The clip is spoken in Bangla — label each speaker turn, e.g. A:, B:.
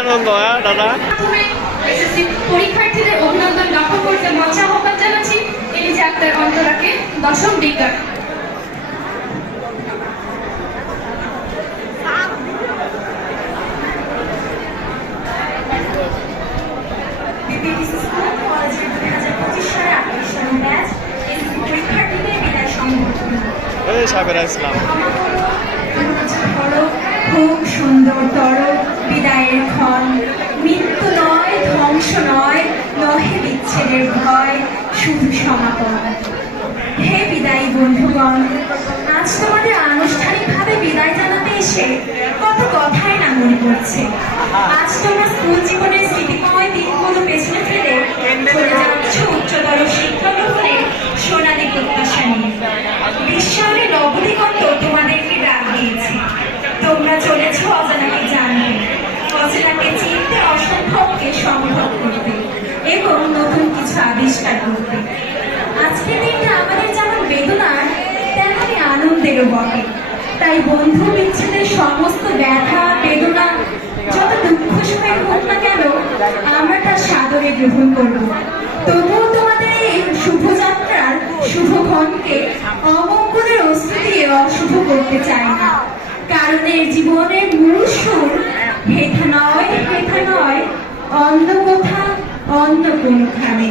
A: আনন্দ হ্যাঁ দাদা?
B: পরীক্ষার্থীদের অভিনন্দন জ্ঞাপন করতে মঞ্চে আহ্বান জানাচ্ছি এলিজা আক্তার অন্তরাকে দশম বিজ্ঞান।
C: বিপিডিসি স্কুল কলেজের দুই হাজার বিচ্ছেদের ভয় শুধু সমাপন। হে বিদায়ী বন্ধুগণ, আজ তোমাদের আনুষ্ঠানিকভাবে বিদায় জানাতে এসে কত কথাই না মনে পড়ছে আজ তোমরা স্কুল আবিষ্কার করতে আজকের দিনটা আমাদের যেমন বেদনার, তেমনই আনন্দেরও বটে। তাই বন্ধু বিচ্ছেদের সমস্ত ব্যথা, বেদনা, যত দুঃখ সুখের হোক না কেন, আমরা তার সাদরে গ্রহণ করব। তবুও তোমাদের এই শুভযাত্রার শুভক্ষণকে অমঙ্গলের অস্ত্র দিয়ে অশুভ করতে চাই না। কারণ এর জীবনের মূল সুর হেথা নয় হেথা নয় অন্য কোথা অন্য কোনখানে।